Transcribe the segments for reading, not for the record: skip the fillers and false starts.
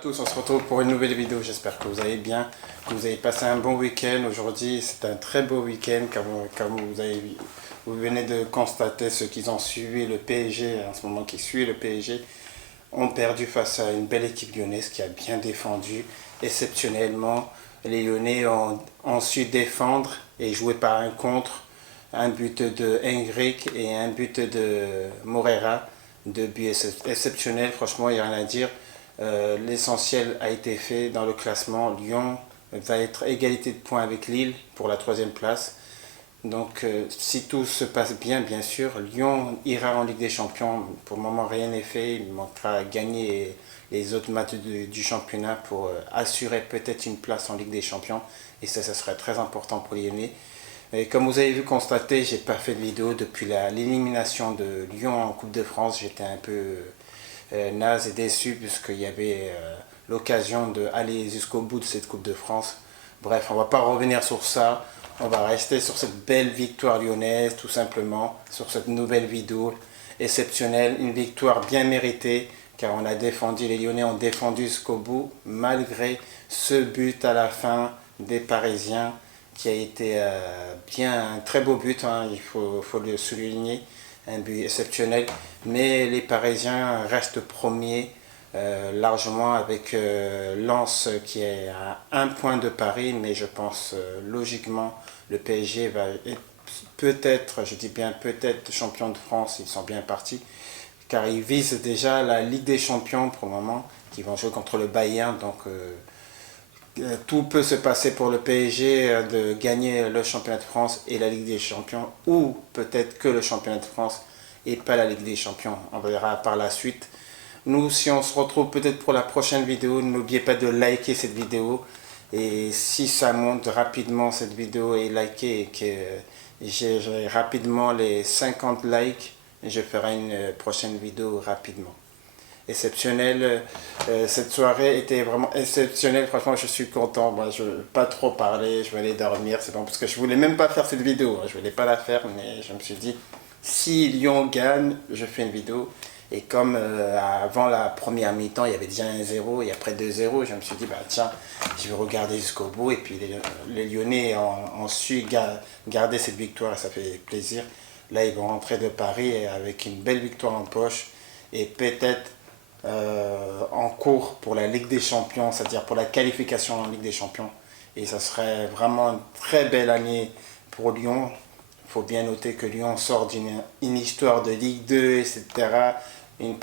tous, on se retrouve pour une nouvelle vidéo. J'espère que vous allez bien, que vous avez passé un bon week-end. Aujourd'hui, c'est un très beau week-end, comme vous venez de constater, ceux qui ont suivi le PSG, en ce moment qui suivent le PSG, ont perdu face à une belle équipe lyonnaise qui a bien défendu. Exceptionnellement, les Lyonnais ont su défendre et jouer par un contre. Un but de Henrik et un but de Moreira. Deux buts exceptionnels, franchement, il n'y a rien à dire. L'essentiel a été fait dans le classement. Lyon va être égalité de points avec Lille pour la 3e place. Donc si tout se passe bien, bien sûr, Lyon ira en Ligue des Champions. Pour le moment, rien n'est fait. Il manquera à gagner les autres matchs du championnat pour assurer peut-être une place en Ligue des Champions. Et ça serait très important pour les Lyonnais. Et comme vous avez vu constater, j'ai pas fait de vidéo depuis l'élimination de Lyon en Coupe de France. J'étais un peu naze et déçu puisqu'il y avait l'occasion d'aller jusqu'au bout de cette Coupe de France. Bref, on va pas revenir sur ça. On va rester sur cette belle victoire lyonnaise, tout simplement, sur cette nouvelle vidéo exceptionnelle. Une victoire bien méritée, car on a défendu, les Lyonnais ont défendu jusqu'au bout, malgré ce but à la fin des Parisiens, qui a été un très beau but, hein, il faut le souligner, un but exceptionnel. Mais les Parisiens restent premiers largement avec Lens qui est à 1 point de Paris, mais je pense logiquement le PSG va être peut-être, je dis bien peut-être, champion de France. Ils sont bien partis car ils visent déjà la Ligue des Champions pour le moment, qui vont jouer contre le Bayern, donc tout peut se passer pour le PSG de gagner le championnat de France et la Ligue des Champions, ou peut-être que le championnat de France et pas la Ligue des Champions. On verra par la suite. Nous, si on se retrouve peut-être pour la prochaine vidéo, n'oubliez pas de liker cette vidéo. Et si ça monte rapidement cette vidéo est likée et que j'ai rapidement les 50 likes, je ferai une prochaine vidéo rapidement. Exceptionnel, cette soirée était vraiment exceptionnelle. Franchement, je suis content. Moi, je ne veux pas trop parler, je vais aller dormir. C'est bon, parce que je voulais même pas faire cette vidéo, je voulais pas la faire, mais je me suis dit, si Lyon gagne, je fais une vidéo. Et comme avant la première mi-temps, il y avait déjà 1-0 et après 2-0, je me suis dit, bah tiens, je vais regarder jusqu'au bout. Et puis les Lyonnais ont su garder cette victoire et ça fait plaisir. Là, ils vont rentrer de Paris avec une belle victoire en poche et peut-être en cours pour la Ligue des Champions, c'est-à-dire pour la qualification en Ligue des Champions. Et ça serait vraiment une très belle année pour Lyon. Il faut bien noter que Lyon sort d'une histoire de Ligue 2, etc. Une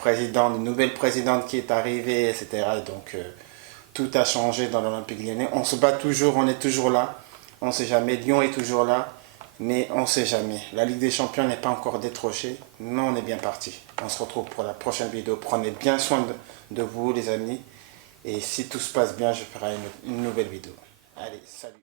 nouvelle présidente qui est arrivée, etc. Donc tout a changé dans l'Olympique Lyonnais. On se bat toujours, on est toujours là. On ne sait jamais, Lyon est toujours là. Mais on ne sait jamais. La Ligue des Champions n'est pas encore décrochée, mais on est bien parti. On se retrouve pour la prochaine vidéo. Prenez bien soin de vous, les amis. Et si tout se passe bien, je ferai une nouvelle vidéo. Allez, salut.